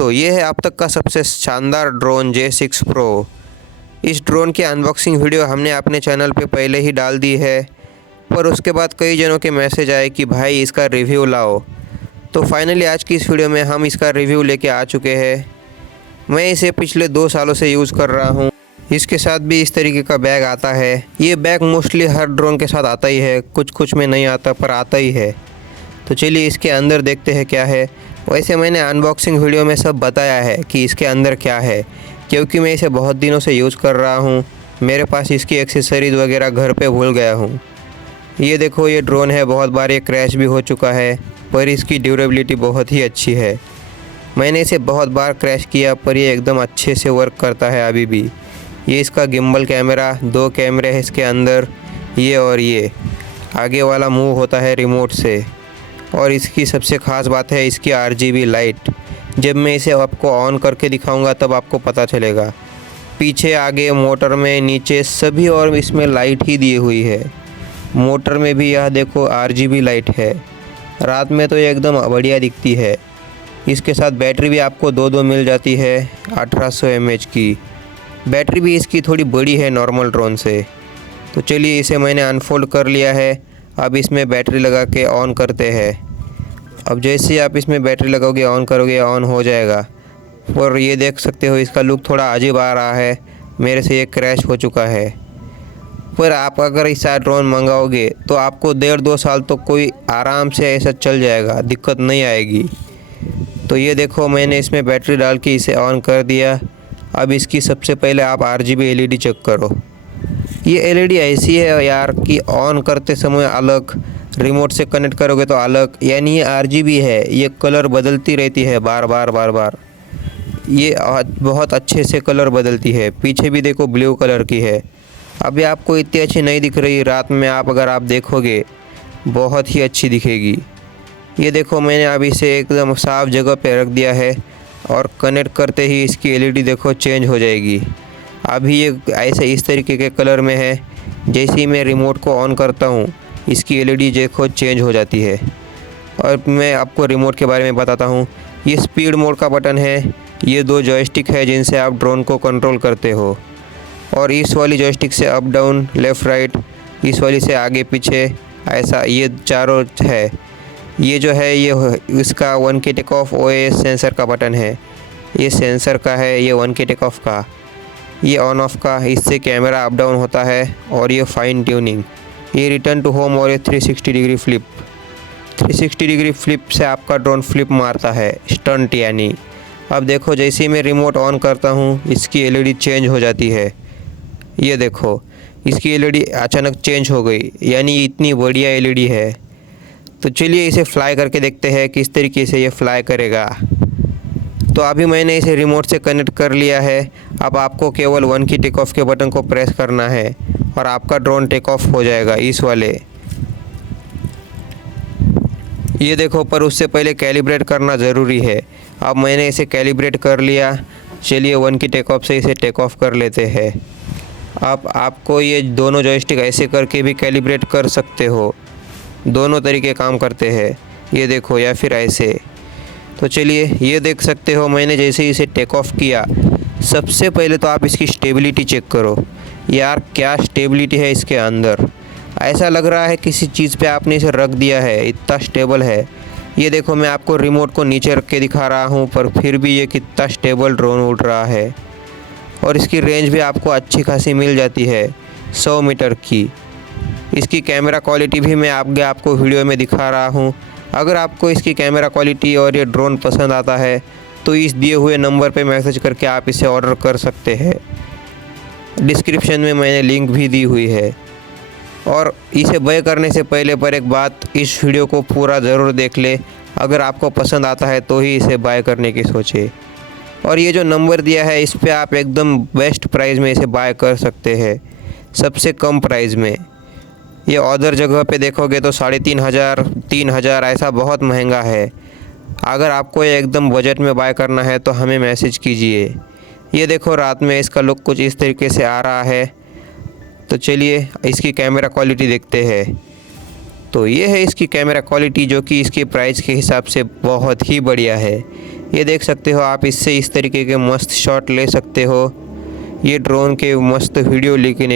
दोस्तों, ये है अब तक का सबसे शानदार ड्रोन J6 Pro। इस ड्रोन की अनबॉक्सिंग वीडियो हमने अपने चैनल पे पहले ही डाल दी है, पर उसके बाद कई जनों के मैसेज आए कि भाई इसका रिव्यू लाओ। तो फाइनली आज की इस वीडियो में हम इसका रिव्यू लेके आ चुके हैं। मैं इसे पिछले 2 सालों से यूज़ कर रहा हूँ। इसके साथ भी इस तरीके का बैग आता है। ये बैग मोस्टली हर ड्रोन के साथ आता ही है, कुछ में नहीं आता पर आता ही है। तो चलिए इसके अंदर देखते हैं क्या है। वैसे मैंने अनबॉक्सिंग वीडियो में सब बताया है कि इसके अंदर क्या है, क्योंकि मैं इसे बहुत दिनों से यूज़ कर रहा हूँ। मेरे पास इसकी एक्सेसरीज़ वगैरह घर पे भूल गया हूँ। ये देखो, ये ड्रोन है, बहुत बार ये क्रैश भी हो चुका है, पर इसकी ड्यूरेबिलिटी बहुत ही अच्छी है। मैंने इसे बहुत बार क्रैश किया, पर ये एकदम अच्छे से वर्क करता है अभी भी। ये इसका गिम्बल कैमरा, 2 कैमरे हैं इसके अंदर, ये और ये आगे वाला मूव होता है रिमोट से। और इसकी सबसे ख़ास बात है इसकी RGB लाइट। जब मैं इसे आपको ऑन करके दिखाऊंगा तब आपको पता चलेगा। पीछे, आगे, मोटर में, नीचे सभी और इसमें लाइट ही दी हुई है। मोटर में भी यह देखो RGB लाइट है। रात में तो ये एकदम बढ़िया दिखती है। इसके साथ बैटरी भी आपको 2 मिल जाती है, 1800 mAh की। बैटरी भी इसकी थोड़ी बड़ी है नॉर्मल ड्रोन से। तो चलिए इसे मैंने अनफोल्ड कर लिया है। अब इसमें बैटरी लगा के ऑन करते हैं। अब जैसे आप इसमें बैटरी लगाओगे, ऑन करोगे, ऑन हो जाएगा। और ये देख सकते हो इसका लुक थोड़ा अजीब आ रहा है। मेरे से ये क्रैश हो चुका है। पर आप अगर ऐसा ड्रोन मंगाओगे तो आपको 1.5-2 साल तो कोई आराम से ऐसा चल जाएगा, दिक्कत नहीं आएगी। तो ये देखो, मैंने इसमें बैटरी डाल के इसे ऑन कर दिया। अब इसकी सबसे पहले आप RGB LED चेक करो। ये LED ऐसी है यार कि ऑन करते समय अलग, रिमोट से कनेक्ट करोगे तो अलग, यानी ये RGB है। ये कलर बदलती रहती है बार बार। ये बहुत अच्छे से कलर बदलती है। पीछे भी देखो ब्लू कलर की है। अभी आपको इतनी अच्छी नहीं दिख रही, रात में अगर आप देखोगे बहुत ही अच्छी दिखेगी। ये देखो, मैंने अभी इसे एकदम साफ जगह पे रख दिया है और कनेक्ट करते ही इसकी LED देखो चेंज हो जाएगी। अभी ये ऐसे इस तरीके के कलर में है। जैसे ही मैं रिमोट को ऑन करता हूँ इसकी LED देखो चेंज हो जाती है। और मैं आपको रिमोट के बारे में बताता हूँ। ये स्पीड मोड का बटन है। ये 2 जॉयस्टिक है जिनसे आप ड्रोन को कंट्रोल करते हो। और इस वाली जॉयस्टिक से अप डाउन, लेफ़्ट राइट, इस वाली से आगे पीछे, ऐसा ये चारों है। ये जो है ये इसका 1K take off OAS sensor का बटन है। ये सेंसर का है, ये 1K टेक ऑफ का, ये ऑन ऑफ का। इससे कैमरा अप डाउन होता है। और ये फाइन ट्यूनिंग, ये रिटर्न टू होम और ये 360 डिग्री फ्लिप। 360 डिग्री फ्लिप से आपका ड्रोन फ्लिप मारता है, स्टंट यानी। अब देखो, जैसे ही मैं रिमोट ऑन करता हूँ इसकी LED चेंज हो जाती है। ये देखो, इसकी LED अचानक चेंज हो गई, यानी इतनी बढ़िया LED है। तो चलिए इसे फ्लाई करके देखते हैं किस तरीके से ये फ्लाई करेगा। तो अभी मैंने इसे रिमोट से कनेक्ट कर लिया है। अब आपको केवल 1K टेक ऑफ के बटन को प्रेस करना है और आपका ड्रोन टेक ऑफ हो जाएगा, इस वाले। ये देखो, पर उससे पहले कैलिब्रेट करना ज़रूरी है। अब मैंने इसे कैलिब्रेट कर लिया। चलिए 1K टेक ऑफ से इसे टेक ऑफ कर लेते हैं। अब आपको ये दोनों जॉयस्टिक ऐसे करके भी कैलिब्रेट कर सकते हो, दोनों तरीके काम करते हैं। ये देखो, या फिर ऐसे। तो चलिए ये देख सकते हो, मैंने जैसे ही इसे टेक ऑफ किया, सबसे पहले तो आप इसकी स्टेबिलिटी चेक करो। यार क्या स्टेबिलिटी है इसके अंदर, ऐसा लग रहा है किसी चीज़ पे आपने इसे रख दिया है, इतना स्टेबल है। ये देखो, मैं आपको रिमोट को नीचे रख के दिखा रहा हूँ, पर फिर भी ये कितना स्टेबल ड्रोन उड़ रहा है। और इसकी रेंज भी आपको अच्छी खासी मिल जाती है, 100 मीटर की। इसकी कैमरा क्वालिटी भी मैं आपको वीडियो में दिखा रहा हूँ। अगर आपको इसकी कैमरा क्वालिटी और ये ड्रोन पसंद आता है तो इस दिए हुए नंबर पे मैसेज करके आप इसे ऑर्डर कर सकते हैं। डिस्क्रिप्शन में मैंने लिंक भी दी हुई है। और इसे बाय करने से पहले पर एक बात, इस वीडियो को पूरा ज़रूर देख ले। अगर आपको पसंद आता है तो ही इसे बाय करने की सोचे। और ये जो नंबर दिया है इस पर आप एकदम बेस्ट प्राइस में इसे बाय कर सकते हैं, सबसे कम प्राइस में। ये अदर जगह पे देखोगे तो 3500, 3000 ऐसा बहुत महंगा है। अगर आपको ये एकदम बजट में बाय करना है तो हमें मैसेज कीजिए। ये देखो, रात में इसका लुक कुछ इस तरीके से आ रहा है। तो चलिए इसकी कैमरा क्वालिटी देखते हैं। तो ये है इसकी कैमरा क्वालिटी, जो कि इसके प्राइस के हिसाब से बहुत ही बढ़िया है। ये देख सकते हो आप, इससे इस तरीके के मस्त शॉट ले सकते हो। ये ड्रोन के मस्त वीडियो लेकिन